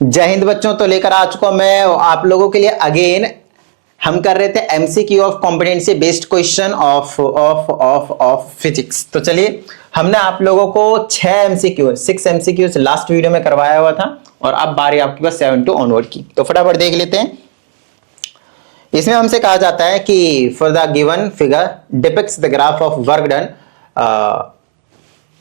जय हिंद बच्चों। तो लेकर आ चुका मैं आप लोगों के लिए अगेन। हम कर रहे थे MCQ of competency based question of physics. तो चलिए, हमने आप लोगों को 6 एमसीक्यू लास्ट वीडियो में करवाया हुआ था और अब बारी आपके पास 7 टू ऑनवर्ड की। तो फटाफट देख लेते हैं। इसमें हमसे कहा जाता है कि for the given figure depicts the graph of work done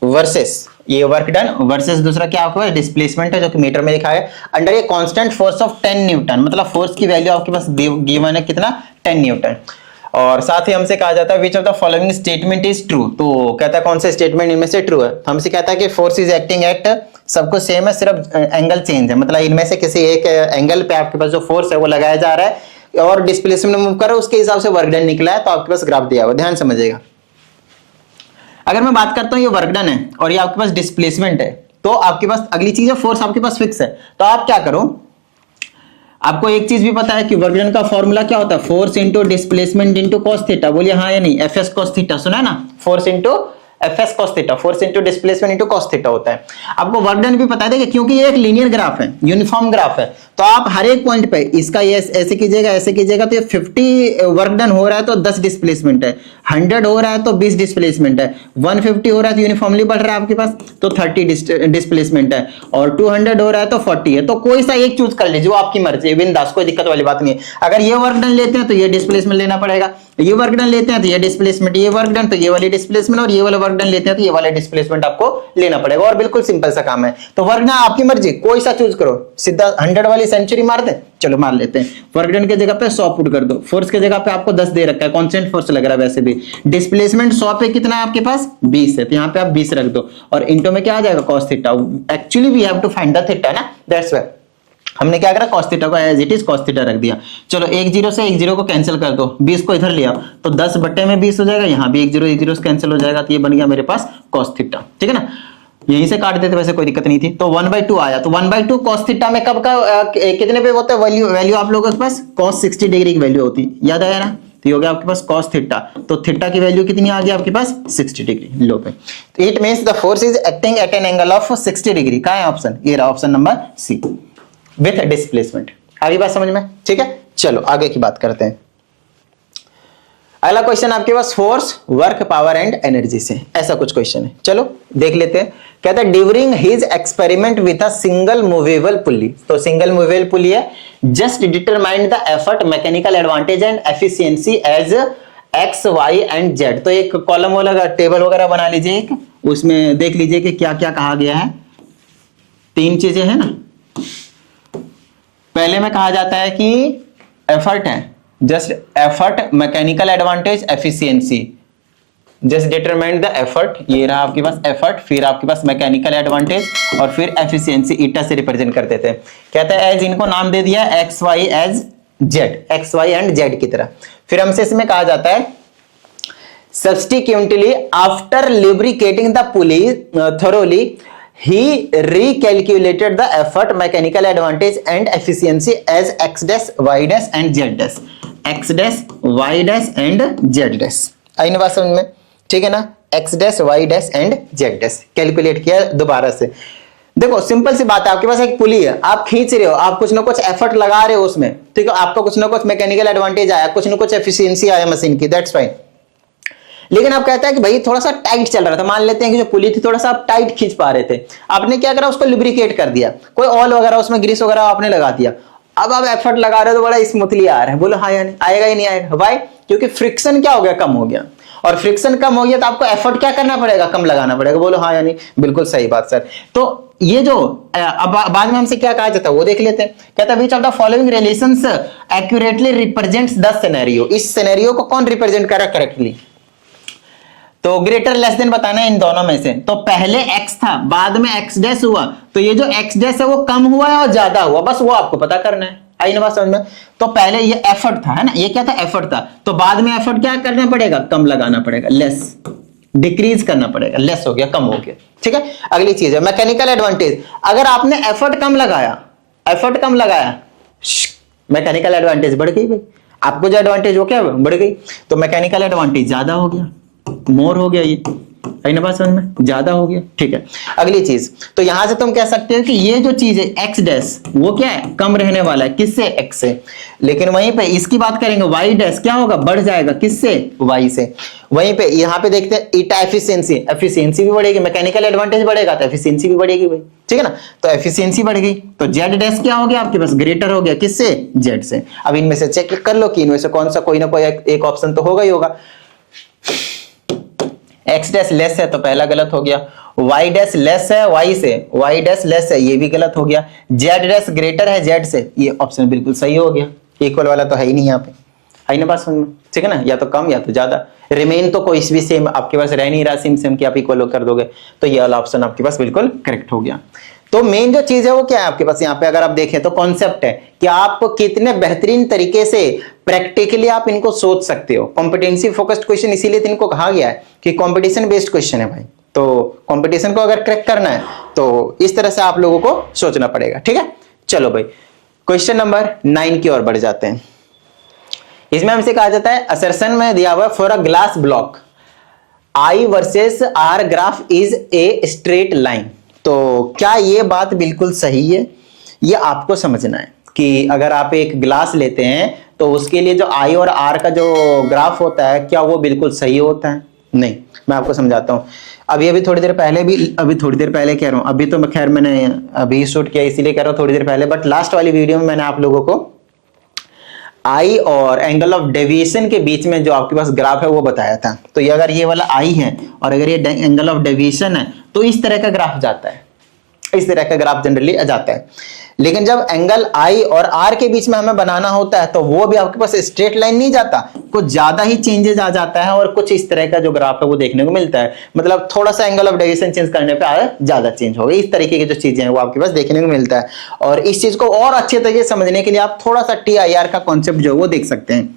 versus, ये वर्क डन वर्सेस दूसरा क्या आपके पास डिस्प्लेसमेंट है जो कि मीटर में लिखा है under a constant force of 10 Newton. मतलब फोर्स की वैल्यू आपके पास गिवन है कितना, 10 न्यूटन। और साथ ही हमसे कहा जाता है which of the following statement is true. तो कहता है कौन सा स्टेटमेंट इनमें से ट्रू है। तो हमसे कहता है कि फोर्स इज एक्टिंग एट, सबको सेम है, सिर्फ एंगल चेंज है। मतलब इनमें से किसी एक एंगल पे आपके पास जो फोर्स है वो लगाया जा रहा है और डिस्प्लेसमेंट मूव कर रहा है, उसके हिसाब से वर्क डन निकला है। तो आपके पास ग्राफ दिया हुआ, ध्यान समझिएगा। अगर मैं बात करता हूं ये वर्क डन है और ये आपके पास डिस्प्लेसमेंट है, तो आपके पास अगली चीज है फोर्स आपके पास फिक्स है। तो आप क्या करो, आपको एक चीज भी पता है कि वर्क डन का फॉर्मूला क्या होता है, force into displacement into cos theta. बोलिए हाँ या नहीं, एफ एस कॉस थीटा सुना है ना, force into F S cos theta, force into displacement into cos theta होता है। आपको वर्क डन भी पता है क्योंकि ये एक लीनियर ग्राफ है, यूनिफॉर्म ग्राफ है। तो आप हर एक पॉइंट पे इसका ये ऐसे कीजिएगा, ऐसे कीजिएगा, तो ये 50 वर्क डन हो रहा है तो 10 डिस्प्लेसमेंट है, 100 हो रहा है तो 20 डिस्प्लेसमेंट है, 150 हो रहा है तो यूनिफॉर्मली बढ़ रहा है आपके पास तो 30 डिस्प्लेसमेंट है, और 200 हो रहा है तो 40 है। तो कोई सा एक चूज कर लीजिए, वो आपकी मर्जी है, बिंदास, कोई दिक्कत वाली बात नहीं है। अगर ये वर्क डन लेते हैं तो ये डिस्प्लेसमेंट लेना पड़ेगा, ये वर्क डन लेते हैं तो ये डिस्प्लेसमेंट, ये वर्क डन तो ये वाली डिस्प्लेसमेंट, और ये वाला वर्क डन लेते हैं तो ये वाला डिस्प्लेसमेंट आपको लेना पड़ेगा। और बिल्कुल सिंपल सा काम है। तो वर्क डन आपकी मर्जी, कोई सा चूज करो। सीधा 100 वाली सेंचुरी मार दे, चलो मार लेते हैं। वर्क डन के जगह पे 100 पुट कर दो, फोर्स के जगह पे आपको 10 दे रखा है, कांस्टेंट फोर्स लग रहा है वैसे भी। डिस्प्लेसमेंट 100 पे कितना है आपके पास, 20 है, तो यहाँ पे आप 20 रख दो और इंटो में क्या आ जाएगा, cos theta. Actually we have to find the theta ना, दैट्स व्हाई हमने क्या करा, cos थीटा को as it is cos theta रख दिया। चलो एक जीरो से एक जीरो को कैंसिल कर दो, 20 को इधर लिया तो 10 बट्टे में 20 हो जाएगा, यहाँ भी एक जीरो से कैंसिल हो जाएगा, तो ये बन गया मेरे पास cos थीटा। ठीक है ना, यहीं से काट देते, वैसे कोई दिक्कत नहीं थी। तो 1/2 आया, तो 1/2 cos थीटा में कब का कितने पे होता है वैल्यू आप लोगों के पास, cos 60 डिग्री की वैल्यू होती है, याद आया ना। तो ये हो गया आपके पास cos थीटा, तो थीटा की वैल्यू कितनी आ गई आपके पास, 60 डिग्री लो पे। तो it means the force is acting at an angle of 60 degree. कहां है ऑप्शन, ये रहा option number C with displacement. आगे बात समझ में, ठीक है। चलो आगे की बात करते हैं। अगला क्वेश्चन आपके पास force, work, power and energy से, ऐसा कुछ क्वेश्चन है। चलो देख लेते हैं। कहता है during his experiment with a single movable pulley. तो सिंगल मूवेबल पुली है, just determined the effort, mechanical advantage and efficiency as X, Y and Z. तो एक कॉलम वाला टेबल वगैरह बना लीजिए, एक उसमें देख लीजिए कि क्या क्या कहा गया है। 3 चीजें हैं ना। पहले में कहा जाता है कि एफर्ट है, just effort, mechanical advantage, efficiency, just determine the effort, ये रहा आपके पास एफर्ट, फिर आपके पास मैकेनिकल एडवांटेज और फिर एफिशिएंसी, ईटा से रिप्रेजेंट करते थे। कहता है एज, इनको नाम दे दिया X Y as Z, X Y and Z की तरह। फिर हमसे इसमें कहा जाता है subsequently after lubricating the pulley thoroughly he recalculated the effort, mechanical advantage and efficiency as x dash, y dash and z dash, x dash, y dash and z dash। आई ना बात समझ में, ठीक है ना। x dash, y dash and z dash calculate किया दोबारा से। देखो सिंपल सी बात है, आपके पास एक पुली है, आप खींच रहे हो, आप कुछ ना कुछ एफर्ट लगा रहे हो उसमें, ठीक है। आपका कुछ ना कुछ मैकेनिकल एडवांटेज आया, कुछ ना कुछ एफिशिएंसी आया मशीन की, दैट्स फाइन। लेकिन आप कहता है कि भाई थोड़ा सा टाइट चल रहा था, मान लेते हैं कि जो पुली थी थोड़ा सा आप टाइट खींच पा रहे थे, आपने क्या करा, उसको लुब्रिकेट कर दिया, कोई ऑयल वगैरह उसमें ग्रीस वगैरह आपने लगा दिया। अब आप एफर्ट लगा रहे हो तो बड़ा स्मूथली आ रहा है, बोलो हाँ या नहीं, आएगा ही नहीं आएगा। वाई, क्योंकि फ्रिक्शन क्या हो गया, कम हो गया, और फ्रिक्शन कम हो गया तो आपको एफर्ट क्या करना पड़ेगा, कम लगाना पड़ेगा। बोलो हाँ या नहीं, बिल्कुल सही बात सर। तो ये जो अब बाद में हमसे क्या कहा जाता है वो देख लेते हैं। कहता है which of the following relations accurately represents the scenario. इस सिनेरियो को कौन रिप्रेजेंट कर रहा है करेक्टली। तो ग्रेटर लेस देन बताना है इन दोनों में से। तो पहले x था, बाद में x डैश हुआ, तो ये जो x डैश है वो कम हुआ है और ज्यादा हुआ, बस वो आपको पता करना है। आई ना बात समझ में। तो पहले ये एफर्ट था, है ना, ये क्या था, एफर्ट था। तो बाद में एफर्ट क्या करना पड़ेगा, कम लगाना पड़ेगा, लेस, डिक्रीज करना पड़ेगा, लेस हो गया, कम हो गया, ठीक है। अगली चीज है मैकेनिकल एडवांटेज। अगर आपने एफर्ट कम लगाया, मैकेनिकल एडवांटेज बढ़ गई भाई, आपको जो एडवांटेज हो क्या बढ़ गई, तो मैकेनिकल एडवांटेज ज्यादा हो गया, मोर हो गया ये, है ना बात समझ में, ज्यादा हो गया। ठीक है, अगली चीज, तो यहां से तुम कह सकते हो कि ये जो चीज है एक्स डैश वो क्या है, कम रहने वाला है, किससे, एक्स से। लेकिन वहीं पे इसकी बात करेंगे, वाई डैश क्या होगा, बढ़ जाएगा, किससे, वाई से। वहीं पे यहाँ पे देखते हैं ईटा एफिशिएंसी, एफिशिएंसी भी बढ़ेगी, मैकेनिकल एडवांटेज बढ़ेगा तो एफिशिएंसी भी बढ़ेगी भाई, ठीक है ना। तो एफिशिएंसी बढ़ गई तो जेड डैश क्या हो गया आपके पास, ग्रेटर हो गया, किससे, जेड से। अब इनमें से चेक कर लो कि इनमें से कौन सा कोई ना कोई एक ऑप्शन तो होगा ही होगा। एक्स डैश लेस है तो पहला गलत हो गया, वाई डैश लेस है वाई से, वाई डैश लेस है ये भी गलत हो गया, जेड डैश ग्रेटर है जेड से, ये ऑप्शन बिल्कुल सही हो गया। इक्वल वाला तो है ही नहीं यहाँ पे, है ना बात समझ में, ठीक है ना, या तो कम या तो ज्यादा, रिमेन तो कोई भी सेम आपके पास रह नहीं रहा, सेम सेम की आप इक्वल कर दोगे, तो ये वाला ऑप्शन आपके पास बिल्कुल करेक्ट हो गया। तो मेन जो चीज है वो क्या है आपके पास यहाँ पे, अगर आप देखें तो कॉन्सेप्ट है कि आप कितने बेहतरीन तरीके से प्रैक्टिकली आप इनको सोच सकते हो। कॉम्पिटेंसी फोकस्ड क्वेश्चन इसीलिए इनको कहा गया है कि कंपटीशन बेस्ड क्वेश्चन है भाई, तो कंपटीशन को अगर क्रैक करना है तो इस तरह से आप लोगों को सोचना पड़ेगा, ठीक है। चलो भाई क्वेश्चन नंबर 9 की ओर बढ़ जाते हैं। इसमें हमसे कहा जाता है असर्शन में दिया हुआ for a glass block I versus R graph is a straight line. तो क्या ये बात बिल्कुल सही है, ये आपको समझना है कि अगर आप एक ग्लास लेते हैं तो उसके लिए जो आई और आर का जो ग्राफ होता है क्या वो बिल्कुल सही होता है, नहीं। मैं आपको समझाता हूं। अभी थोड़ी देर पहले कह रहा हूं, अभी तो खैर मैंने अभी शूट किया इसीलिए कह रहा हूं थोड़ी देर पहले, बट लास्ट वाली वीडियो में मैंने आप लोगों को आई और एंगल ऑफ डेविएशन के बीच में जो आपके पास ग्राफ है वो बताया था। तो ये अगर ये वाला आई है और अगर ये एंगल ऑफ डेविएशन है तो इस तरह का ग्राफ जाता है, इस तरह का ग्राफ जनरली आ जाता है। लेकिन जब एंगल आई और आर के बीच में हमें बनाना होता है तो वो भी आपके पास स्ट्रेट लाइन नहीं जाता, कुछ ज्यादा ही चेंजेस आ जाता है और कुछ इस तरह का जो ग्राफ है वो देखने को मिलता है। मतलब थोड़ा सा एंगल ऑफ डेविएशन चेंज करने पे ज्यादा चेंज होगा, इस तरीके की जो चीजें हैं वो आपके पास देखने को मिलता है। और इस चीज को और अच्छे तरीके से समझने के लिए आप थोड़ा सा TIR का कॉन्सेप्ट जो है वो देख सकते हैं।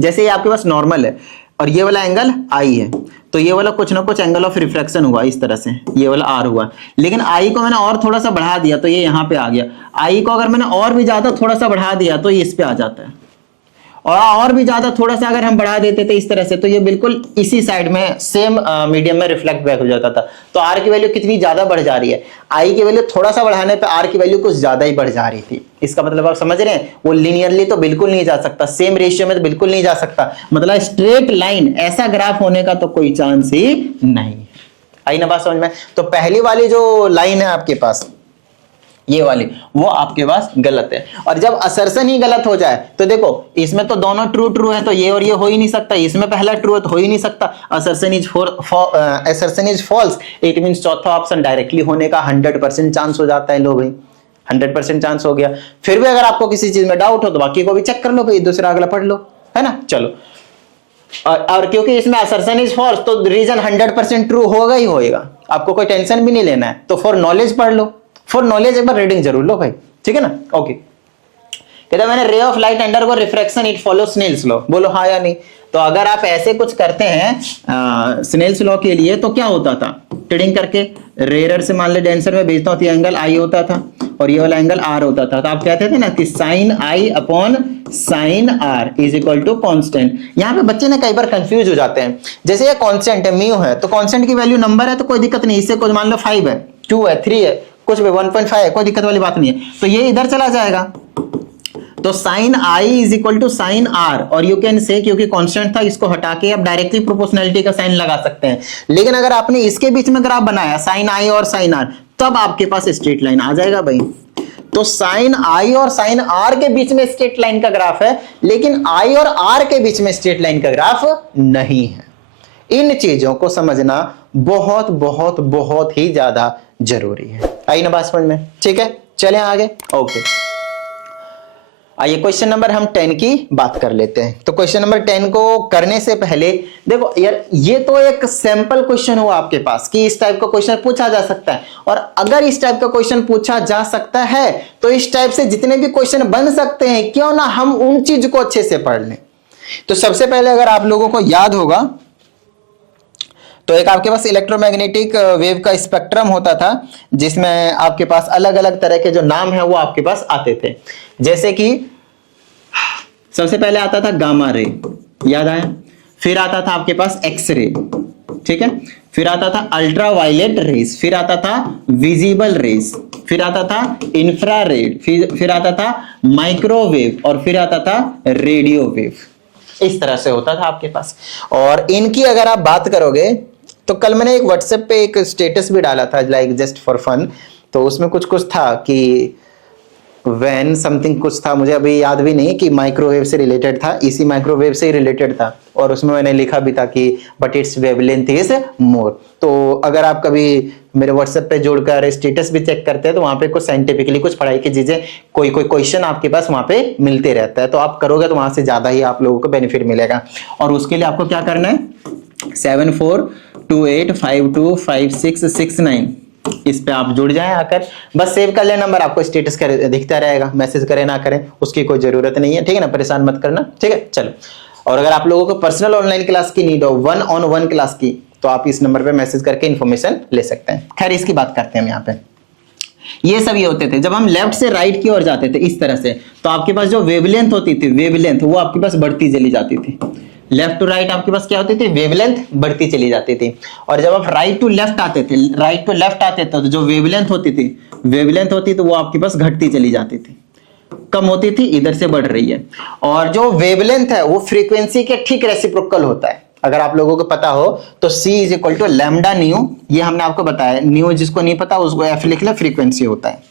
जैसे ये आपके पास नॉर्मल है और ये वाला एंगल आई है तो ये वाला कुछ ना कुछ एंगल ऑफ रिफ्रैक्शन हुआ इस तरह से, ये वाला आर हुआ। लेकिन आई को मैंने और थोड़ा सा बढ़ा दिया तो ये यहां पे आ गया, आई को अगर मैंने और भी ज्यादा थोड़ा सा बढ़ा दिया तो ये इस पे आ जाता है, और भी ज्यादा थोड़ा सा अगर हम बढ़ा देते थे इस तरह से तो ये बिल्कुल इसी साइड में सेम मीडियम में रिफ्लेक्ट बैक हो जाता था। तो आर की वैल्यू कितनी ज्यादा बढ़ जा रही है, आई की वैल्यू थोड़ा सा बढ़ाने पे आर की वैल्यू कुछ ज्यादा ही बढ़ जा रही थी। इसका मतलब आप समझ रहे हैं, वो लिनियरली तो बिल्कुल नहीं जा सकता, सेम रेशियो में तो बिल्कुल नहीं जा सकता, मतलब स्ट्रेट लाइन ऐसा ग्राफ होने का तो कोई चांस ही नहीं। आई ना बात समझ में। तो पहली वाली जो लाइन है आपके पास ये वाली वो आपके पास गलत है। और जब असर्शन ही गलत हो जाए तो देखो इसमें तो दोनों ट्रू ट्रू है तो ये और ये हो ही नहीं सकता, इसमें पहला ट्रू है तो हो ही नहीं सकता, assertion is false, it means चौथा ऑप्शन डायरेक्टली होने का 100% चांस हो जाता है। लो भाई 100% चांस हो गया। फिर भी अगर आपको किसी चीज में डाउट हो तो बाकी को भी चेक कर लो भाई, दूसरा अगला पढ़ लो, है ना। चलो और क्योंकि इसमें असर्शन इज फॉल्स तो रीजन 100% ट्रू होगा ही होगा, आपको कोई टेंशन भी नहीं लेना है। तो फॉर नॉलेज पढ़ लो, फॉर नॉलेज एक बार रीडिंग जरूर लो भाई, ठीक है ना। ओके कहते मैंने ray of light undergo refraction it follow Snell's law, बोलो हाँ या नहीं। तो अगर आप ऐसे कुछ करते हैं स्नेल्स लॉ के लिए तो क्या होता था, ट्रेडिंग करके रेयर से मान ले डेंसर में भेजता हूं तो एंगल आई होता था और ये वाला एंगल आर होता था। तो आप कहते थे ना कि sine I upon sine R is equal to constant. यहाँ पे बच्चे ना कई बार कंफ्यूज हो जाते हैं, जैसे ये कॉन्स्टेंट है म्यू है तो कॉन्स्टेंट की वैल्यू नंबर है तो कोई दिक्कत नहीं, इससे कुछ मान लो 5 है 2 है 3 है कुछ भी 1.5 है, कोई दिक्कत वाली बात नहीं है। तो ये इधर चला जाएगा तो sine I is equal to sine R, और यू कैन से क्योंकि कांस्टेंट था इसको हटा के आप डायरेक्टली प्रोपोर्शनलिटी का साइन लगा सकते हैं। लेकिन अगर आपने इसके बीच में ग्राफ बनाया साइन आई और साइन आर तब आपके पास स्ट्रेट लाइन आ जाएगा भाई। तो साइन आई और साइन आर के बीच में स्ट्रेट लाइन का ग्राफ है लेकिन आई और आर के बीच में स्ट्रेट लाइन का ग्राफ नहीं है। इन चीजों को समझना बहुत बहुत बहुत ही ज्यादा जरूरी है। आई ना बात समझ में, ठीक है। चलें आगे। ओके आइए क्वेश्चन नंबर हम 10 की बात कर लेते हैं। तो क्वेश्चन नंबर 10 को करने से पहले देखो यार ये तो एक सैंपल क्वेश्चन हुआ आपके पास कि इस टाइप का क्वेश्चन पूछा जा सकता है, और अगर इस टाइप का क्वेश्चन पूछा जा सकता है तो इस टाइप से जितने भी क्वेश्चन बन सकते हैं क्यों ना हम उन चीज को अच्छे से पढ़ लें। तो सबसे पहले अगर आप लोगों को याद होगा तो एक आपके पास इलेक्ट्रोमैग्नेटिक वेव का स्पेक्ट्रम होता था जिसमें आपके पास अलग अलग तरह के जो नाम है वो आपके पास आते थे। जैसे कि सबसे पहले आता था गामा रे, याद आया, फिर आता था आपके पास एक्स रे, ठीक है। फिर आता था अल्ट्रा वायलेट रेज, फिर आता था विजिबल रेज, फिर आता था इंफ्रारेड, फिर आता था माइक्रोवेव, और फिर आता था रेडियो वेव। इस तरह से होता था आपके पास। और इनकी अगर आप बात करोगे तो कल मैंने एक व्हाट्सएप पे एक स्टेटस भी डाला था, लाइक जस्ट फॉर फन। तो उसमें कुछ कुछ था कि वैन समथिंग कुछ था, मुझे अभी याद भी नहीं कि माइक्रोवेव से रिलेटेड था, इसी माइक्रोवेव से ही रिलेटेड था। और उसमें मैंने लिखा भी था कि but it's wavelength is more. तो अगर आप कभी मेरे व्हाट्सएप पे जोड़कर स्टेटस भी चेक करते हैं तो वहां पे कुछ साइंटिफिकली कुछ पढ़ाई की चीजें, कोई कोई क्वेश्चन आपके पास वहां पे मिलते रहता है, तो आप करोगे तो वहां से ज्यादा ही आप लोगों को बेनिफिट मिलेगा। और उसके लिए आपको क्या करना है, 7428525669 इस पे आप जुड़ जाएं आकर, बस सेव कर ले नंबर, आपको स्टेटस कर दिखता रहेगा, मैसेज करें ना करें उसकी कोई जरूरत नहीं है, ठीक है ना, परेशान मत करना, ठीक है। चलो, और अगर आप लोगों को पर्सनल ऑनलाइन क्लास की नीड हो, 1-on-1 क्लास की, तो आप इस नंबर पे मैसेज करके इंफॉर्मेशन ले सकते हैं। खैर इसकी बात करते हैं हम यहाँ पे। ये सब ये होते थे जब हम लेफ्ट से राइट की ओर जाते थे इस तरह से, तो आपके पास जो वेवलेंथ होती थी, वेवलेंथ वो आपके पास बढ़ती चली जाती थी। लेफ्ट टू राइट आपके पास क्या होती थी, वेवलेंथ बढ़ती चली जाती थी। और जब आप राइट टू लेफ्ट आते थे, राइट टू लेफ्ट आते थे, तो जो वेवलेंथ होती थी, तो वो आपके पास घटती चली जाती थी, कम होती थी, इधर से बढ़ रही है। और जो वेवलेंथ है वो फ्रीक्वेंसी के ठीक रेसिप्रोकल होता है। अगर आप लोगों को पता हो तो C is equal to lambda nu, ये हमने आपको बताया। न्यू जिसको नहीं पता उसको F लिख ले, फ्रीक्वेंसी होता है,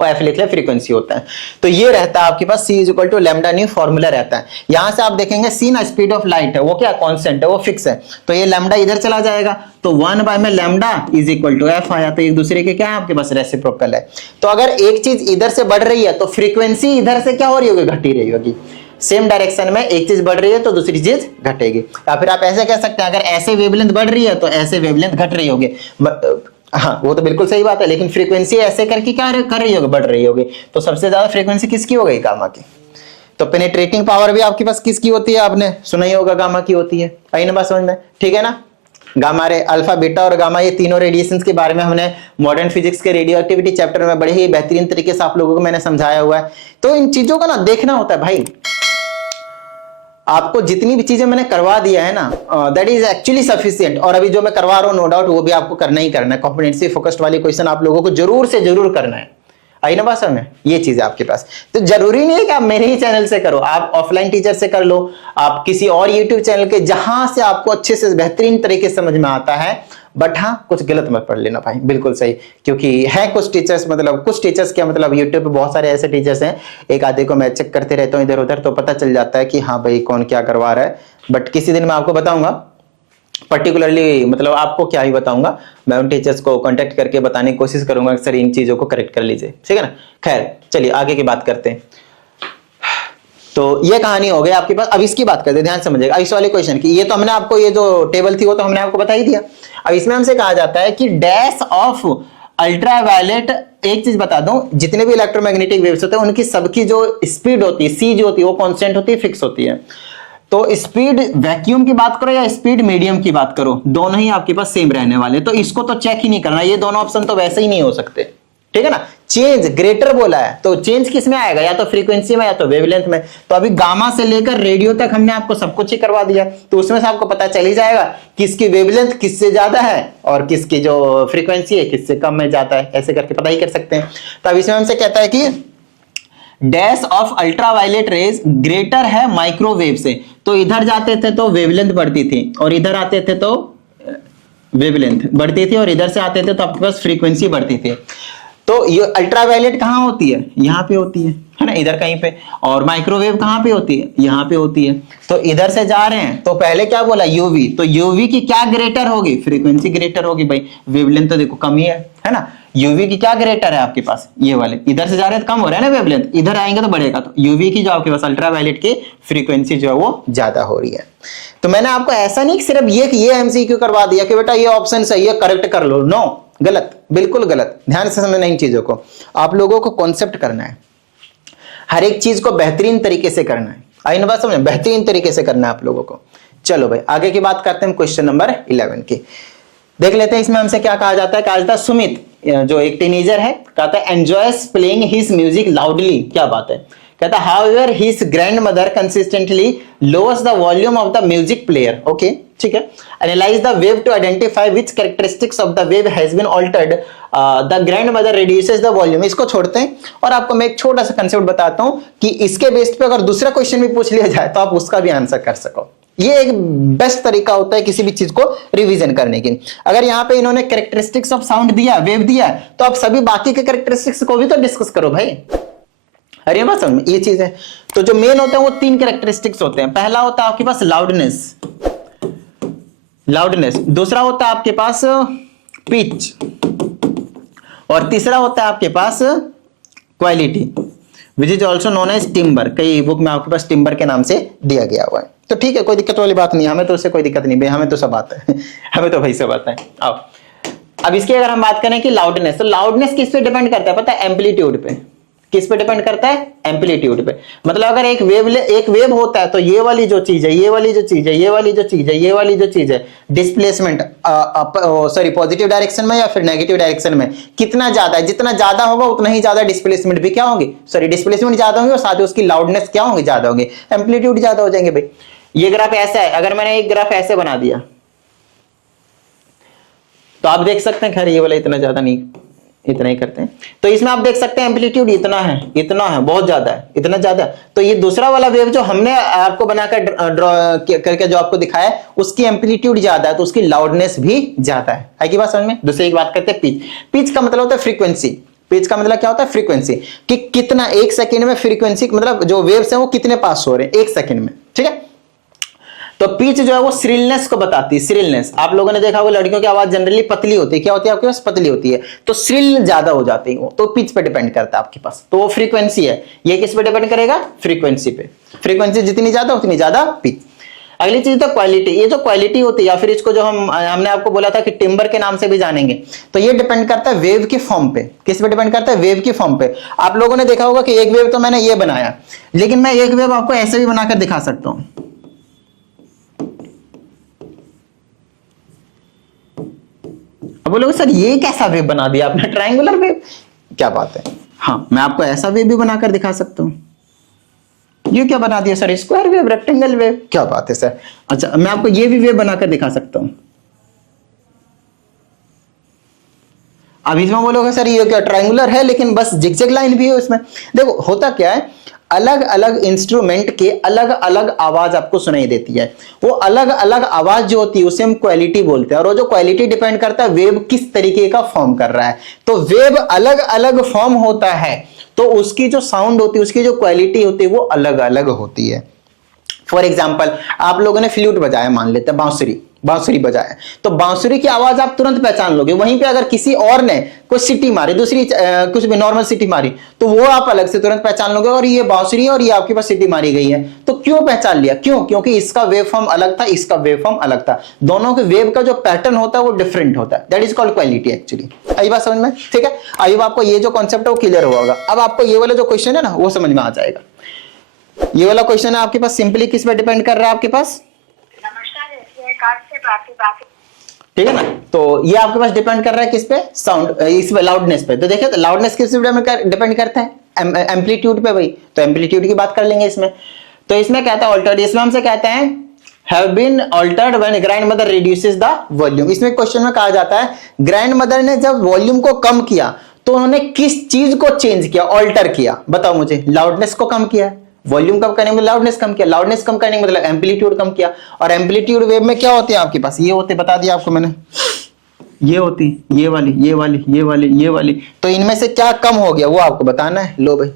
वो F लिख ले, फ्रीक्वेंसी होता है। तो ये रहता है आपके पास C is equal to lambda nu, formula रहता है। यहां से आप देखेंगे C ना स्पीड ऑफ लाइट है, वो क्या कांस्टेंट है, वो फिक्स है, तो ये लैम्डा इधर चला जाएगा, तो 1 में lambda is equal to F आया, तो एक दूसरे के क्या है आपके पास रेसिप्रोकल है। तो अगर एक चीज इधर से बढ़ रही है तो फ्रीक्वेंसी इधर से क्या हो रही होगी, घटी रही होगी। सेम डायरेक्शन में एक चीज बढ़ रही है तो दूसरी चीज घटेगी। या फिर आप ऐसे कह सकते हैं, अगर ऐसे वेवलेंथ बढ़ रही है तो ऐसे वेवलेंथ घट रही होगी। हाँ वो तो बिल्कुल सही बात है, लेकिन फ्रीक्वेंसी ऐसे करके क्या कर रही होगी, बढ़ रही होगी। तो सबसे ज्यादा फ्रीक्वेंसी किसकी हो गई, गामा की। तो पेनिट्रेटिंग पावर भी आपके पास किसकी होती है, आपने सुना ही होगा, गामा की होती है। आई ना बात समझ में, ठीक है ना। गामा रे, अल्फा, बीटा और गामा, ये तीनों रेडिएशंस के बारे में हमने मॉडर्न फिजिक्स के रेडियो एक्टिविटी चैप्टर में बड़े ही बेहतरीन तरीके से आप लोगों को मैंने समझाया हुआ है। तो इन चीजों का ना देखना होता है भाई। आपको जितनी भी चीजें मैंने करवा दिया है ना, दैट इज एक्चुअली सफिशिएंट। और अभी जो मैं करवा रहा हूं, नो डाउट वो भी आपको करना ही करना है। कॉम्पिटेंसी फोकस्ड वाली क्वेश्चन आप लोगों को जरूर से जरूर करना है। आई ना बात समझ में, ये चीज है आपके पास। तो जरूरी नहीं है कि आप मेरे ही चैनल से करो, आप ऑफलाइन टीचर से कर लो, आप किसी और यूट्यूब चैनल के, जहां से आपको अच्छे से बेहतरीन तरीके से समझ में आता है। बट हाँ, कुछ गलत मत पढ़ लेना भाई, बिल्कुल सही। क्योंकि है कुछ टीचर्स, मतलब कुछ टीचर्स क्या, मतलब यूट्यूब पे बहुत सारे ऐसे टीचर्स हैं, एक आधे को मैं चेक करते रहता हूँ इधर उधर, तो पता चल जाता है कि हाँ भाई कौन क्या करवा रहा है। बट किसी दिन मैं आपको बताऊंगा पर्टिकुलरली, मतलब आपको क्या ही बताऊंगा, मैं उन टीचर्स को कांटेक्ट करके बताने की कोशिश करूंगा कि सर इन चीजों को करेक्ट कर लीजिए, ठीक है ना। खैर चलिए आगे की बात करते हैं। तो ये कहानी हो गई आपके पास। अब इसकी बात करते हैं, ध्यान समझिएगा। अब इस वाले क्वेश्चन की, ये तो हमने आपको, ये जो टेबल थी वो तो हमने आपको बता ही दिया। अब इसमें हमसे कहा जाता है कि डैश ऑफ अल्ट्रावायलेट, एक चीज बता दूं, जितने भी इलेक्ट्रोमैग्नेटिक वेव्स होते हैं उनकी सबकी जो स्पीड होती है, सी जो होती है, वो कांस्टेंट होती है, फिक्स होती है। तो स्पीड वैक्यूम की बात करो या स्पीड मीडियम की बात करो, दोनों ही आपके पास सेम रहने वाले। तो इसको तो चेक ही नहीं करना, ये दोनों ऑप्शन तो वैसे ही नहीं हो सकते, ठीक है ना। चेंज ग्रेटर बोला है, तो चेंज किस में आएगा, या तो फ्रीक्वेंसी में या तो वेवलेंथ में। तो अभी गामा से लेकर रेडियो तक हमने आपको सब कुछ ही करवा दिया, तो उसमें से आपको पता चल ही जाएगा किसकी वेवलेंथ किससे ज्यादा है और किसकी जो फ्रीक्वेंसी है किससे कम में जाता है। ऐसे करके पता ही कर सकते हैं। तो अब इसमें हमसे कहता है कि dash of ultraviolet rays greater है माइक्रोवेव से। तो इधर जाते थे तो वेवलेंथ बढ़ती थी, और इधर आते थे तो वेवलेंथ बढ़ती थी, और इधर से आते थे तो आपके पास फ्रीक्वेंसी बढ़ती थी। तो ये अल्ट्रावायलेट कहाँ होती है, यहाँ पे होती है ना, इधर कहीं पे। और माइक्रोवेव कहाँ पे होती है, यहाँ पे होती है। तो इधर से जा रहे हैं तो पहले क्या बोला, यूवी, तो यूवी की क्या ग्रेटर होगी, फ्रीक्वेंसी ग्रेटर होगी भाई। वेवलेंथ तो देखो कम ही है ना। यूवी की क्या ग्रेटर है आपके पास, ये वाले। इधर से जा रहे हैं तो कम हो रहा है ना वेवलेंथ, इधर आएंगे तो बढ़ेगा। तो यूवी की जो आपके पास अल्ट्रावायलेट की फ्रीक्वेंसी जो है वो ज्यादा हो रही है। तो मैंने आपको ऐसा नहीं कि सिर्फ ये एमसीक्यू करवा दिया कि बेटा ये ऑप्शन सही है करेक्ट कर लो, नो, गलत, बिल्कुल गलत। ध्यान से समझना इन चीजों को, आप लोगों को कॉन्सेप्ट करना है, हर एक चीज को बेहतरीन तरीके से करना है। आई ना बात समझ, बेहतरीन तरीके से करना है आप लोगों को। चलो भाई आगे की बात करते हैं क्वेश्चन नंबर 11 की। देख लेते हैं इसमें हमसे क्या कहा जाता है। कहा जाता है सुमित जो एक टीनेजर है, कहता है enjoys playing his music loudly. क्या बात है, कहता however his grandmother consistently lowers the volume of the music player. Okay ठीक है, analyse the wave to identify which characteristics of the wave has been altered, the grandmother reduces the volume. इसको छोड़ते हैं और आपको मैं एक छोटा सा कंसेप्ट बताता हूं कि इसके बेस पे अगर दूसरा क्वेश्चन भी पूछ लिया जाए तो आप उसका भी आंसर कर सको। ये एक बेस्ट तरीका होता है किसी भी चीज को रिवीजन करने के। अगर यहाँ पे इन्होंने कैरेक्टरिस्टिक्स ऑफ साउंड दिया, वेव दिया, तो आप सभी बाकी के कैरेक्टरिस्टिक्स को भी तो डिस्कस करो भाई। अरे बस ये चीज है। तो जो मेन होते हैं वो 3 कैरेक्टरिस्टिक्स होते हैं। पहला होता है आपके पास लाउडनेस, दूसरा होता है आपके पास पिच, और तीसरा होता है आपके पास quality, which is also known as timbre. कई बुक में आपके पास टिम्बर के नाम से दिया गया हुआ है। तो ठीक है, कोई दिक्कत वाली बात नहीं, हमें तो उससे कोई दिक्कत नहीं भाई, हमें तो सब आता है हमें तो भाई सब आता है। आओ अब इसकी अगर हम बात करें कि लाउडनेस, तो लाउडनेस किस पे डिपेंड करता है पता है? एम्पलीट्यूड पे। किस पे डिपेंड करता है? एम्पलीट्यूड पे। मतलब अगर एक वेव होता है तो ये वाली जो चीज है, ये वाली जो चीज है, ये वाली जो चीज है, ये वाली जो चीज है, डिस्प्लेसमेंट सॉरी पॉजिटिव डायरेक्शन में या फिर नेगेटिव डायरेक्शन में कितना ज्यादा है, जितना ज्यादा होगा उतना ही ज्यादा डिस्प्लेसमेंट भी क्या होंगे, सॉरी डिस्प्लेसमेंट ज्यादा होंगे और साथ ही उसकी लाउडनेस क्या होंगे, ज्यादा होंगे, एम्पलीट्यूड ज्यादा हो जाएंगे भाई। ये ग्राफ ऐसा है, अगर मैंने एक ग्राफ ऐसे बना दिया तो आप देख सकते हैं, खैर ये वाला इतना ज्यादा नहीं, इतना ही करते हैं, तो इसमें आप देख सकते हैं एम्पलीट्यूड इतना है, बहुत ज्यादा है, इतना ज्यादा। तो ये दूसरा वाला वेव जो हमने आपको बनाकर ड्रॉ करके जो आपको दिखाया है, उसकी एम्पलीट्यूड ज्यादा है तो उसकी लाउडनेस भी ज्यादा है। आई की बात समझ में? दूसरी एक बात करते हैं पिच। पिच का मतलब होता है फ्रीक्वेंसी। पिच का मतलब क्या होता है? फ्रीक्वेंसी, कि कितना एक सेकेंड में फ्रीक्वेंसी, मतलब जो वेव्स है वो कितने पास हो रहे हैं एक सेकेंड में, ठीक है। तो पिच जो है वो श्रिलनेस को बताती है। श्रिलनेस आप लोगों ने देखा होगा, लड़कियों की आवाज जनरली पतली होती है, क्या होती है आपके पास? पतली होती है, तो श्रिल ज्यादा हो जाती है वो, तो पिच पे डिपेंड करता है आपके पास। तो वो फ्रीक्वेंसी है, ये किस पे डिपेंड करेगा? फ्रीक्वेंसी पे। फ्रीक्वेंसी जितनी ज्यादा उतनी ज्यादा पिच। अगली चीज तो क्वालिटी। ये जो क्वालिटी होती है या फिर इसको जो हमने आपको बोला था कि टिम्बर के नाम से भी जानेंगे, तो ये डिपेंड करता है वेव के फॉर्म पे। किस पे डिपेंड करता है? वेव की फॉर्म पे। आप लोगों ने देखा होगा कि एक वेव तो मैंने ये बनाया, लेकिन मैं एक वेव आपको ऐसे भी बनाकर दिखा सकता हूं। अब बोलोगे सर ये कैसा वेव बना दिया आपने, ट्रायंगुलर वेव? क्या बात है, हाँ मैं आपको ऐसा वेव भी बनाकर दिखा सकता हूं। ये क्या बना दिया sir? Square wave, rectangle wave, क्या बात है सर। अच्छा मैं आपको ये भी वेव बनाकर दिखा सकता हूं। अब इसमें बोलोगे सर ये क्या ट्रायंगुलर है लेकिन बस जिगजैग लाइन भी है उसमें। देखो होता क्या है, अलग अलग इंस्ट्रूमेंट के अलग अलग आवाज आपको सुनाई देती है। वो अलग अलग आवाज जो होती है उसे हम क्वालिटी बोलते हैं, और वो जो क्वालिटी डिपेंड करता है वेव किस तरीके का फॉर्म कर रहा है। तो वेव अलग अलग फॉर्म होता है तो उसकी जो साउंड होती है, उसकी जो क्वालिटी होती है वो अलग अलग होती है। फॉर एग्जाम्पल आप लोगों ने फ्लूट बजाया, मान लेते हैं बांसुरी बजाया, तो बांसुरी की आवाज आप तुरंत पहचान लोगे। वहीं पे अगर किसी और ने कोई सीटी मारी, दूसरी कुछ भी नॉर्मल सीटी मारी, तो वो आप अलग से तुरंत पहचान लोगे, और ये बांसुरी है और ये आपके पास सीटी मारी गई है। तो क्यों पहचान लिया? क्यों? क्योंकि इसका वेव फॉर्म अलग था, इसका वेव फॉर्म अलग था। दोनों के वेव का जो पैटर्न होता है वो डिफरेंट होता है। That is called quality actually. आई बात समझ में? ठीक है, आई आपको ये जो कॉन्सेप्ट है वो क्लियर हुआ होगा। अब आपको ये वाला जो क्वेश्चन है ना वो समझ में आ जाएगा। ये वाला क्वेश्चन है आपके पास सिंपली किस पे डिपेंड कर रहा है आपके पास? ठीक है ना, तो ये आपके पास डिपेंड कर रहा है किस पे? साउंड, इस पे लाउडनेस पे। तो देखिए लाउडनेस किस पे डिपेंड करता है? एम्पलीट्यूड पे भाई। तो एम्पलीट्यूड की बात कर लेंगे इसमें। तो इसमें कहता है ऑल्टर्ड, इसमें हमसे कहते हैं have been altered when grandmother reduces the volume। इसमें क्वेश्चन में कहा जाता है ग्रैंडमदर ने जब वॉल्यूम को कम किया तो उन्होंने किस चीज को चेंज किया, ऑल्टर किया? बताओ मुझे। लाउडनेस को कम किया, वॉल्यूम कम करने में लाउडनेस कम किया, लाउडनेस कम करने का मतलब एम्पलीट्यूड कम किया। और एम्पलीट्यूड वेव में क्या होते हैं आपके पास? ये होते, बता दिया आपको मैंने, ये होती, ये वाली, ये वाली, ये वाली, ये वाली। तो इनमें से क्या कम हो गया वो आपको बताना है। लो भाई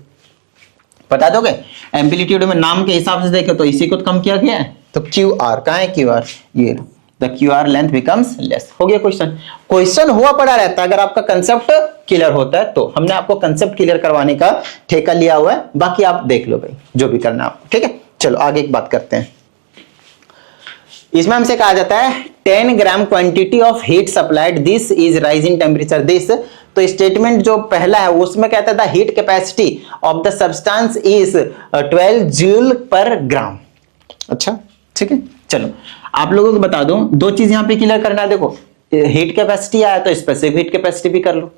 बता दोगे? एम्पलीट्यूड में नाम के हिसाब से देखे तो इसी को कम किया गया है, तो क्यू आर कहां है? क्यू आर ये, the Q R length becomes less. हो गया क्वेश्चन। क्वेश्चन हुआ पड़ा रहता है अगर आपका कंसेप्ट क्लियर होता है तो। हमने आपको कंसेप्ट क्लियर करवाने का ठेका लिया हुआ है, बाकी आप देख लो भाई जो भी करना है आपको। ठीक है, चलो आगे एक बात करते हैं। इसमें हमसे कहा जाता है 10 gram quantity of heat supplied, this is rise in temperature this. तो स्टेटमेंट जो पहला है उसमें कहता था heat capacity of the substance is 12 joule per gram. अच्छा ठीक है, चलो आप लोगों को बता दूं, दो चीज यहां पे क्लियर करना है। देखो हीट कैपेसिटी आया तो स्पेसिफिक हीट कैपेसिटी भी कर लो।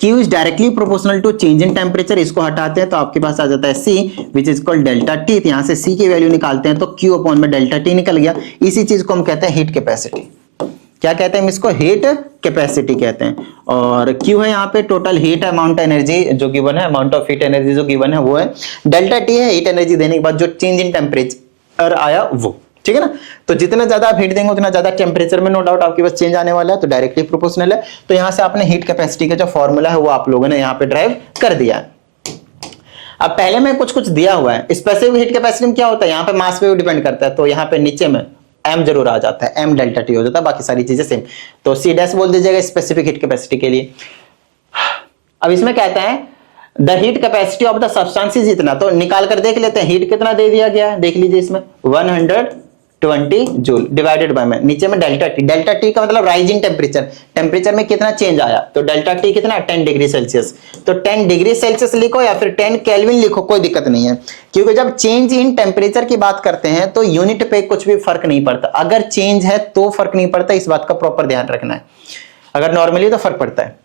Q is directly proportional to change in temperature, इसको हटाते हैं तो आपके पास आ जाता है C which is called delta T. तो यहां से C की वैल्यू निकालते हैं तो Q अपॉन में डेल्टा टी निकल गया। इसी चीज को हम कहते हैं हीट कैपेसिटी। क्या कहते हैं हम इसको? हीट कैपेसिटी कहते हैं। और Q है यहाँ पे टोटल हीट अमाउंट एनर्जी जो गिवन है, अमाउंट ऑफ हीट एनर्जी जो गिवन है वो है। डेल्टा टी है हीट एनर्जी देने के बाद जो चेंज इन टेम्परेचर आया वो, ठीक है ना। तो जितना ज्यादा आप हीट देंगे उतना ज्यादा टेम्परेचर में नो डाउट आपके पास चेंज आने वाला है, तो डायरेक्टली प्रोपोर्शनल है। तो यहां से आपने हीट कैपेसिटी का जो फॉर्मूला है वो आप लोगों ने यहाँ पे ड्राइव कर दिया है। अब पहले में कुछ कुछ दिया हुआ है। स्पेसिफिक हीट कैपेसिटी में क्या होता है, यहाँ पे मास पे डिपेंड करता है, तो यहाँ पे नीचे में m जरूर आ जाता है, m डेल्टा टी हो जाता है, बाकी सारी चीजें सेम। तो C डैश बोल दीजिएगा स्पेसिफिक हीट कैपेसिटी के लिए। अब इसमें कहता है the heat capacity of the substance is इतना, तो निकाल कर देख लेते हैं हीट कितना दे दिया गया है, देख लीजिए इसमें 120 जूल डिवाइडेड बाय में नीचे में डेल्टा टी। डेल्टा टी का मतलब राइजिंग टेम्परेचर, टेम्परेचर में कितना चेंज आया, तो डेल्टा टी कितना 10 डिग्री सेल्सियस। तो 10 डिग्री सेल्सियस लिखो या फिर 10 केल्विन लिखो, कोई दिक्कत नहीं है, क्योंकि जब चेंज इन टेम्परेचर की बात करते हैं तो यूनिट पे कुछ भी फर्क नहीं पड़ता। अगर चेंज है तो फर्क नहीं पड़ता, इस बात का प्रॉपर ध्यान रखना है। अगर नॉर्मली तो फर्क पड़ता है।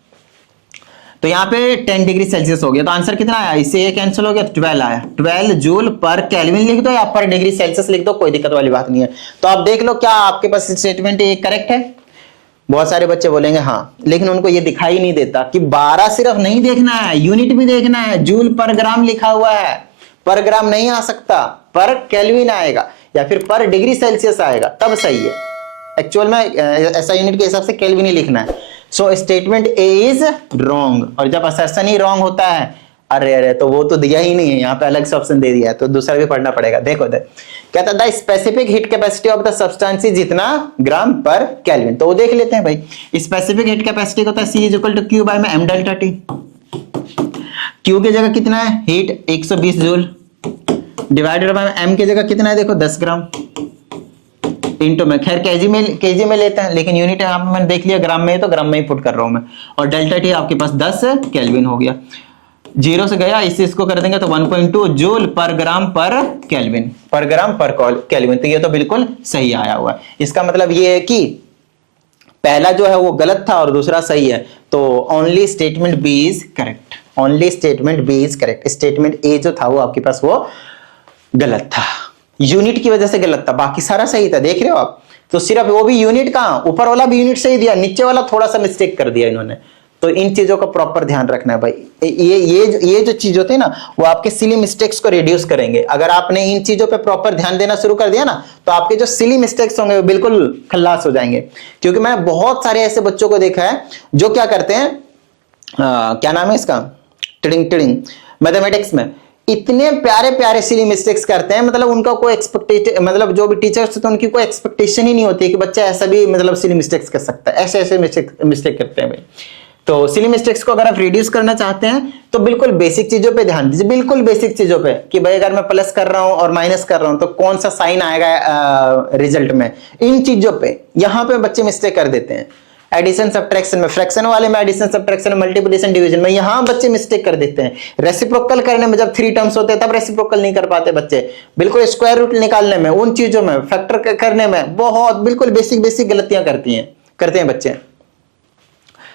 तो यहाँ पे 10 डिग्री सेल्सियस हो गया, तो आंसर कितना आया, इससे ये कैंसिल हो गया, 12 आया। 12 जूल पर केल्विन लिख दो या पर डिग्री सेल्सियस लिख दो, कोई दिक्कत वाली बात नहीं है। तो आप देख लो क्या आपके पास स्टेटमेंट ये करेक्ट है। बहुत सारे बच्चे बोलेंगे हाँ, लेकिन उनको ये दिखाई नहीं देता कि 12 सिर्फ नहीं देखना है, यूनिट भी देखना है। जूल पर ग्राम लिखा हुआ है, पर ग्राम नहीं आ सकता, पर केल्विन आएगा या फिर पर डिग्री सेल्सियस आएगा, तब सही है। एक्चुअल में ऐसा यूनिट के हिसाब से केल्विन ही लिखना है। So statement A is wrong, और जब असर्शन ही रॉन्ग होता है, अरे अरे तो वो तो दिया ही नहीं है, यहाँ पे अलग से ऑप्शन दे दिया है, तो दूसरा भी पढ़ना पड़ेगा। देखो कहता है the specific heat capacity of the substance is जितना ग्राम पर केल्विन, तो वो देख लेते हैं भाई। स्पेसिफिक हीट कैपेसिटी होता है C is equal to Q by में m डेल्टा टी। Q की जगह कितना है, heat 120 joule divided by m की जगह कितना है, देखो 10 ग्राम इंटू में, खैर केजी में लेते हैं, लेकिन यूनिट यहाँ पे मैंने देख लिया ग्राम में है तो ग्राम में ही पुट कर रहा हूं मैं। और डेल्टा टी आपके पास 10 केल्विन हो गया, जीरो से गया, इसको कर देंगे तो 1.2 जूल पर ग्राम पर केल्विन, पर ग्राम पर केल्विन। तो ये तो बिल्कुल सही आया हुआ है। इसका मतलब ये है कि पहला जो है वो गलत था और दूसरा सही है, तो only statement B is correct, only statement B is correct. Statement A जो था वो आपके पास वो गलत था, यूनिट की वजह से गलत था, बाकी सारा सही था, देख रहे हो आप। तो सिर्फ वो भी यूनिट कहां, ऊपर वाला भी यूनिट सही दिया, नीचे वाला थोड़ा सा मिस्टेक कर दिया इन्होंने। तो इन चीजों का प्रॉपर ध्यान रखना है भाई। ये जो चीज होती है ना वो आपके सिली मिस्टेक्स को रिड्यूस करेंगे। अगर आपने इन चीजों पे प्रॉपर ध्यान देना शुरू कर दिया ना तो आपके जो सिली मिस्टेक्स होंगे वो बिल्कुल खल्लास हो जाएंगे। क्योंकि मैंने बहुत सारे ऐसे बच्चों को देखा है जो क्या करते हैं, क्या नाम है इसका, टिडिंग मैथमेटिक्स में इतने प्यारे प्यारे सिली मिस्टेक्स करते हैं, मतलब उनका कोई एक्सपेक्टेशन, मतलब जो भी टीचर्स होते हैं उनकी कोई एक्सपेक्टेशन ही नहीं होती कि बच्चा ऐसा भी मतलब सिली मिस्टेक्स कर सकता है। ऐसे मिस्टेक करते हैं भाई। तो सिली मिस्टेक्स को अगर आप रिड्यूस करना चाहते हैं तो बिल्कुल बेसिक चीजों पे ध्यान दीजिए, बिल्कुल बेसिक चीजों पे कि भाई अगर मैं प्लस कर रहा हूं और माइनस कर रहा हूं तो कौन सा साइन आएगा रिजल्ट में, इन चीजों पे यहां पे बच्चे मिस्टेक कर देते हैं। एडिशन सब्ट्रैक्शन में, फ्रैक्शन वाले में एडिशन सब्ट्रैक्शन, मल्टीप्लिकेशन डिवीजन में यहां बच्चे मिस्टेक कर देते हैं। रेसिप्रोकल करने में जब 3 टर्म्स होते हैं तब रेसिप्रोकल नहीं कर पाते बच्चे, बिल्कुल स्क्वायर रूट निकालने में, उन चीजों में, फैक्टर करने में बहुत बिल्कुल बेसिक गलतियां करते हैं बच्चे।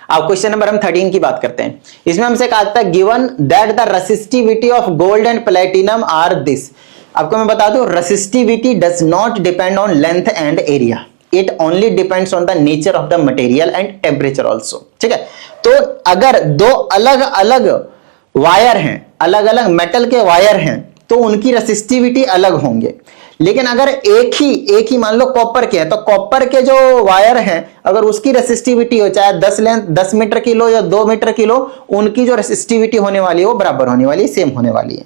अब क्वेश्चन नंबर हम 13 की बात करते हैं। इसमें हमसे कहा था given that the resistivity of gold and platinum are this. आपको मैं बता दूं resistivity does not depend on length and area, it only depends on the nature of the material and temperature also. ठीक है, तो अगर दो अलग अलग वायर हैं, अलग अलग मेटल के वायर हैं तो उनकी रेसिस्टिविटी अलग होंगे। लेकिन अगर एक ही मान लो कॉपर के है तो कॉपर के जो वायर हैं अगर उसकी रेसिस्टिविटी हो चाहे 10 मीटर की लो या 2 मीटर की लो, उनकी जो रेसिस्टिविटी होने वाली है वो बराबर होने वाली है, सेम होने वाली है।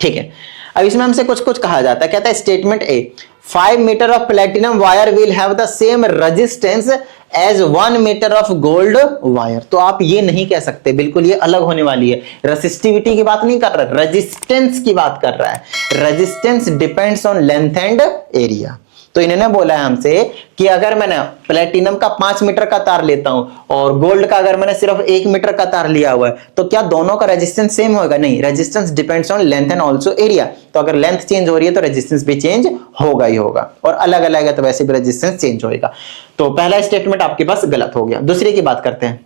ठीक है, अब इसमें हमसे कुछ कहा जाता है, कहता है statement A 5 metre of platinum wire will have the same resistance as 1 metre of gold wire. तो आप ये नहीं कह सकते, बिल्कुल ये अलग होने वाली है। रेसिस्टिविटी की बात नहीं कर रहा, रेजिस्टेंस की बात कर रहा है। Resistance depends on length and area. तो इन्होंने बोला है हमसे कि अगर मैंने प्लेटिनम का 5 मीटर का तार लेता हूं और गोल्ड का अगर मैंने सिर्फ 1 मीटर का तार लिया हुआ है तो क्या दोनों का रेजिस्टेंस सेम होगा? नहीं, resistance depends on length and also area. तो अगर लेंथ चेंज हो रही है तो रेजिस्टेंस भी चेंज होगा ही होगा, और अलग अलग है तो वैसे भी रेजिस्टेंस चेंज होगा। तो पहला स्टेटमेंट आपके पास गलत हो गया। दूसरे की बात करते हैं।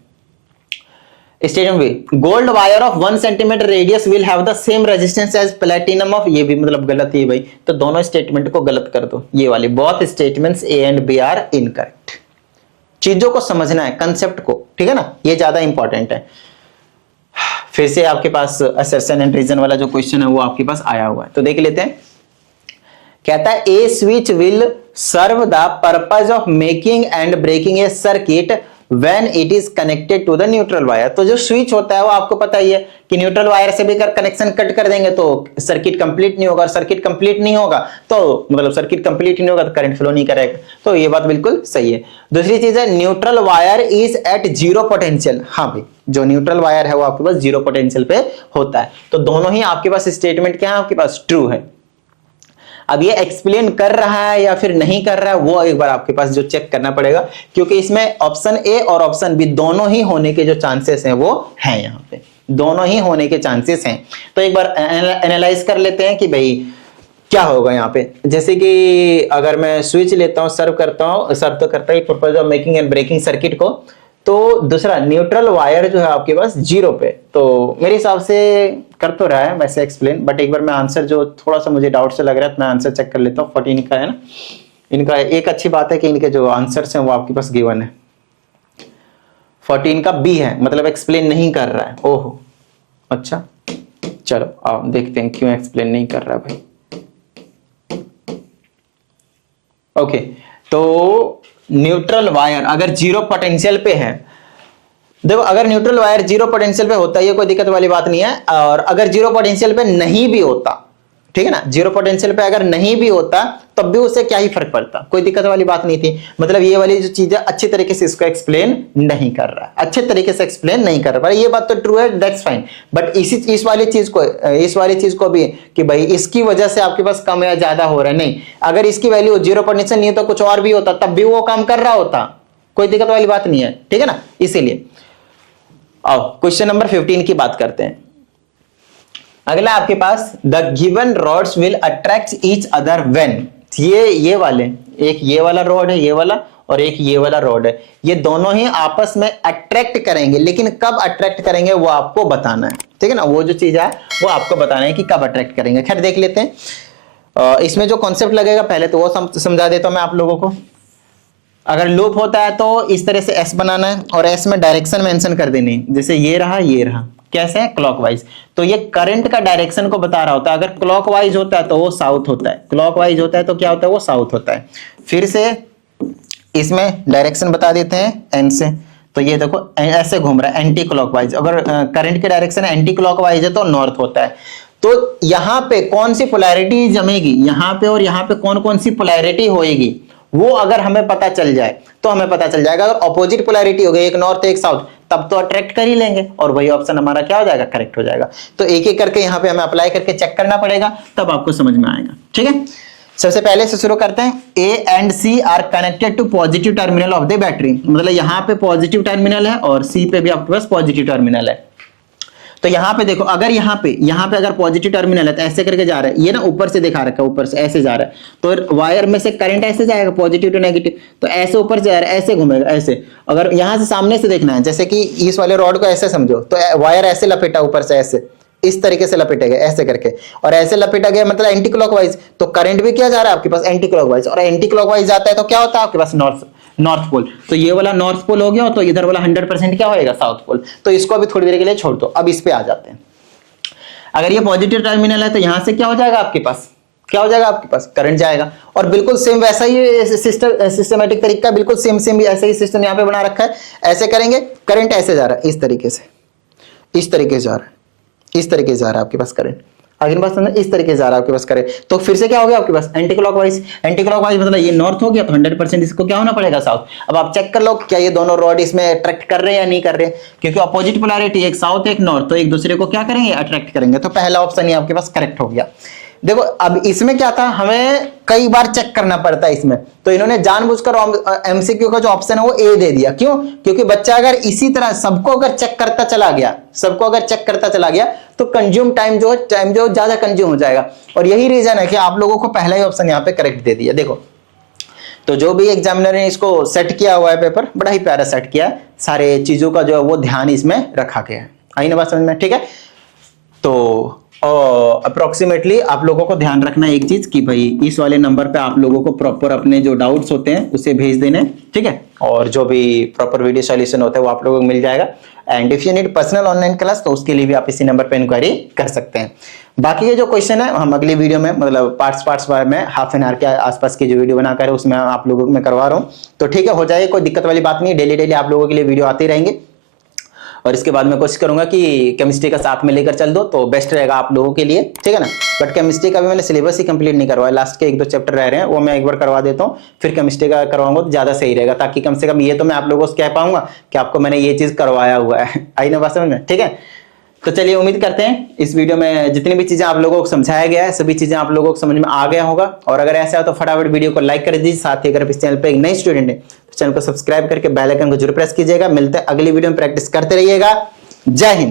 Statement B, gold wire of 1 centimetre radius will have the same resistance as platinum of, ये भी मतलब गलत है भाई, तो दोनों स्टेटमेंट को गलत कर दो, ये वाली both statements A and B are incorrect. चीजों को समझना है, कंसेप्ट को, ठीक है ना, ये ज्यादा इंपॉर्टेंट है। फिर से आपके पास असर्शन एंड रीजन वाला जो क्वेश्चन है वो आपके पास आया हुआ है, तो देख लेते हैं। कहता है a switch will serve the purpose of making and breaking a circuit when it is connected to the neutral wire. तो जो स्विच होता है वो आपको पता ही है कि न्यूट्रल वायर से भी कनेक्शन कट कर देंगे तो सर्किट कंप्लीट नहीं होगा, और सर्किट कंप्लीट नहीं होगा तो मतलब सर्किट कंप्लीट नहीं होगा तो करंट फ्लो नहीं करेगा, तो ये बात बिल्कुल सही है। दूसरी चीज है neutral wire is at zero potential. हाँ भाई, जो न्यूट्रल वायर है वो आपके पास जीरो पोटेंशियल पे होता है, तो दोनों ही आपके पास स्टेटमेंट क्या है, आपके पास ट्रू है। अब ये एक्सप्लेन कर रहा है या फिर नहीं कर रहा है वो एक बार आपके पास जो चेक करना पड़ेगा, क्योंकि इसमें ऑप्शन ए और ऑप्शन बी दोनों ही होने के जो चांसेस हैं वो हैं, यहाँ पे दोनों ही होने के चांसेस हैं। तो एक बार एनालाइज कर लेते हैं कि भाई क्या होगा यहाँ पे। जैसे कि अगर मैं स्विच लेता हूँ, सर्व करता हूँ, सर्व तो करता ही purpose of making and breaking circuit को, तो दूसरा न्यूट्रल वायर जो है आपके पास जीरो पे, तो मेरे हिसाब से कर तो रहा है वैसे एक्सप्लेन, बट एक बार मैं आंसर जो थोड़ा सा मुझे डाउट से लग रहा है तो मैं आंसर चेक कर लेता हूँ। 14 का है ना इनका। एक अच्छी बात है कि इनके जो आंसर्स हैं वो आपके पास गिवन है। 14 का बी है, मतलब एक्सप्लेन नहीं कर रहा है। ओहो अच्छा, चलो आओ देखते हैं क्यों एक्सप्लेन नहीं कर रहा है भाई। ओके, तो न्यूट्रल वायर अगर जीरो पोटेंशियल पे है, देखो अगर न्यूट्रल वायर जीरो पोटेंशियल पे होता है ये कोई दिक्कत वाली बात नहीं है, और अगर जीरो पोटेंशियल पे नहीं भी होता, ठीक है ना, जीरो पोटेंशियल पे अगर नहीं भी होता तब भी उससे क्या ही फर्क पड़ता, कोई दिक्कत वाली बात नहीं थी। मतलब ये वाली जो चीज है अच्छी तरीके से इसको एक्सप्लेन नहीं कर रहा है, अच्छे तरीके से एक्सप्लेन नहीं कर रहा है, ये बात तो ट्रू है, दैट्स फाइन। बट इस वाली चीज को भी कि भाई इसकी वजह से आपके पास कम या ज्यादा हो रहा है, नहीं, अगर इसकी वैल्यू जीरो पोटेंशियल नहीं है तो कुछ और भी होता तब भी वो काम कर रहा होता, कोई दिक्कत वाली बात नहीं है, ठीक है ना। इसीलिए आओ क्वेश्चन नंबर 15 की बात करते हैं। अगला आपके पास the given rods will attract each other when, ये वाले, एक ये वाला रॉड है ये वाला, और एक ये वाला रॉड है, ये दोनों ही आपस में अट्रैक्ट करेंगे, लेकिन कब अट्रैक्ट करेंगे वो आपको बताना है, ठीक है ना, वो जो चीज है वो आपको बताना है कि कब अट्रैक्ट करेंगे। खैर देख लेते हैं। इसमें जो कॉन्सेप्ट लगेगा पहले तो वो समझा देता हूं मैं आप लोगों को। अगर लूप होता है तो इस तरह से एस बनाना है और एस में डायरेक्शन मेंशन कर देनी है, जैसे ये रहा ये रहा, कैसे है क्लॉकवाइज, तो ये करंट का डायरेक्शन को बता रहा होता है। अगर क्लॉकवाइज होता है तो वो साउथ होता है, क्लॉकवाइज होता है तो क्या होता है वो साउथ होता है। फिर से इसमें डायरेक्शन बता देते हैं एन से, तो ये देखो ऐसे घूम रहा है एंटी क्लॉकवाइज, अगर करंट के डायरेक्शन एंटी क्लॉकवाइज है तो नॉर्थ होता है। तो यहाँ पे कौन सी पोलैरिटी जमेगी, यहाँ पे और यहाँ पे कौन कौन सी पोलैरिटी होएगी वो अगर हमें पता चल जाए तो हमें पता चल जाएगा। अगर ऑपोजिट पोलैरिटी हो गई, एक नॉर्थ एक साउथ, तब तो अट्रैक्ट कर ही लेंगे और वही ऑप्शन हमारा क्या हो जाएगा, करेक्ट हो जाएगा। तो एक एक करके यहाँ पे हमें अप्लाई करके चेक करना पड़ेगा, तब आपको समझ में आएगा, ठीक है। सबसे पहले से शुरू करते हैं। A and C are connected to positive terminal of the battery, मतलब यहाँ पे पॉजिटिव टर्मिनल है और सी पे भी आपके पास पॉजिटिव टर्मिनल है। तो यहाँ पे देखो, अगर यहाँ पे अगर पॉजिटिव टर्मिनल है तो ऐसे करके जा रहा है, ये ना ऊपर से दिखा रखा है, ऊपर से ऐसे जा रहा है, तो वायर में से करंट ऐसे जाएगा पॉजिटिव टू नेगेटिव, तो ऐसे ऊपर से जा रहा है, ऐसे घूमेगा ऐसे। अगर यहाँ से सामने से देखना है, जैसे कि इस वाले रॉड को ऐसे समझो, तो वायर ऐसे लपेटा ऊपर से ऐसे, इस तरीके से लपेटेगा ऐसे करके, और ऐसे लपेटा गया मतलब एंटी क्लॉकवाइज, तो करंट भी क्या जा रहा है आपके पास एंटी क्लॉकवाइज, और एंटी क्लॉकवाइज जाता है तो क्या होता है आपके पास नॉर्थ पोल। तो ये वाला नॉर्थ पोल हो गया, तो इधर वाला 100% क्या होएगा साउथ पोल। तो इसको अभी थोड़ी देर के लिए छोड़ दो, अब इस पे आ जाते हैं। अगर ये पॉजिटिव टर्मिनल है तो यहां से क्या हो जाएगा आपके पास, क्या हो जाएगा आपके पास, करंट जाएगा। और बिल्कुल सेम वैसा ही सिस्टमेटिक तरीका, बिल्कुल सेम भी ऐसे ही सिस्टम यहाँ पे बना रखा है। ऐसे करेंगे, करंट ऐसे जा रहा है, इस तरीके से, इस तरीके से जा रहा है, इस तरीके से जा रहा है आपके पास करंट, आगे पास इस तरीके से जा रहा है आपके पास करंट। तो फिर से क्या हो गया आपके पास एंटी क्लॉकवाइज, एंटी क्लॉकवाइज मतलब ये नॉर्थ हो गया, तो 100% इसको क्या होना पड़ेगा साउथ। अब आप चेक कर लो क्या ये दोनों रॉड इसमें अट्रैक्ट कर रहे हैं या नहीं कर रहे, क्योंकि अपोजिट पोलैरिटी एक साउथ एक नॉर्थ, तो एक दूसरे को क्या करेंगे, अट्रैक्ट करेंगे। तो पहला ऑप्शन ही आपके पास करेक्ट हो गया। देखो अब इसमें क्या था, हमें कई बार चेक करना पड़ता है इसमें, तो इन्होंने जानबूझकर एमसीक्यू का जो ऑप्शन है वो ए दे दिया। क्यों, क्योंकि बच्चा अगर इसी तरह सबको अगर चेक करता चला गया तो कंज्यूम टाइम जो ज्यादा कंज्यूम हो जाएगा। और यही रीजन है कि आप लोगों को पहला ही ऑप्शन यहाँ पे करेक्ट दे दिया। देखो तो जो भी एग्जामिनर ने इसको सेट किया हुआ है पेपर, बड़ा ही प्यारा सेट किया है, सारे चीजों का जो है वो ध्यान इसमें रखा गया है। आई ना बात समझ में? ठीक है, तो अप्रोक्सीमेटली आप लोगों को ध्यान रखना एक चीज कि भाई इस वाले नंबर पे आप लोगों को प्रॉपर अपने जो डाउट्स होते हैं उसे भेज देने, ठीक है, और जो भी प्रॉपर वीडियो सॉल्यूशन होता है वो आप लोगों को मिल जाएगा। And if you need personal online class तो उसके लिए भी आप इसी नंबर पे इंक्वायरी कर सकते हैं। बाकी के जो क्वेश्चन है हम अगली वीडियो में, मतलब पार्ट्स में हाफ एन आवर के आसपास की जो वीडियो बनाकर है उसमें आप लोगों को मैं करवा रहा हूँ, तो ठीक है, हो जाएगा, कोई दिक्कत वाली बात नहीं। डेली आप लोगों के लिए वीडियो आते रहेंगे और इसके बाद मैं कोशिश करूंगा कि केमिस्ट्री का साथ में लेकर चल दो तो बेस्ट रहेगा आप लोगों के लिए, ठीक है ना। बट केमिस्ट्री का भी मैंने सिलेबस ही कंप्लीट नहीं करवाया, लास्ट के 1-2 चैप्टर रह रहे हैं, वो मैं एक बार करवा देता हूँ, फिर केमिस्ट्री का करवाऊंगा तो ज्यादा सही रहेगा, ताकि कम से कम ये तो मैं आप लोगों से कह पाऊंगा कि आपको मैंने ये चीज करवाया हुआ है। आई ना बात समझ में? ठीक है, तो चलिए उम्मीद करते हैं इस वीडियो में जितनी भी चीजें आप लोगों को समझाया गया है सभी चीजें आप लोगों को समझ में आ गया होगा। और अगर ऐसा है तो फटाफट वीडियो को लाइक कर दीजिए, साथ ही अगर इस चैनल पे एक नई स्टूडेंट है तो चैनल को सब्सक्राइब करके बेल आइकन को जरूर प्रेस कीजिएगा। मिलते हैं अगली वीडियो में, प्रैक्टिस करते रहिएगा। जय हिंद।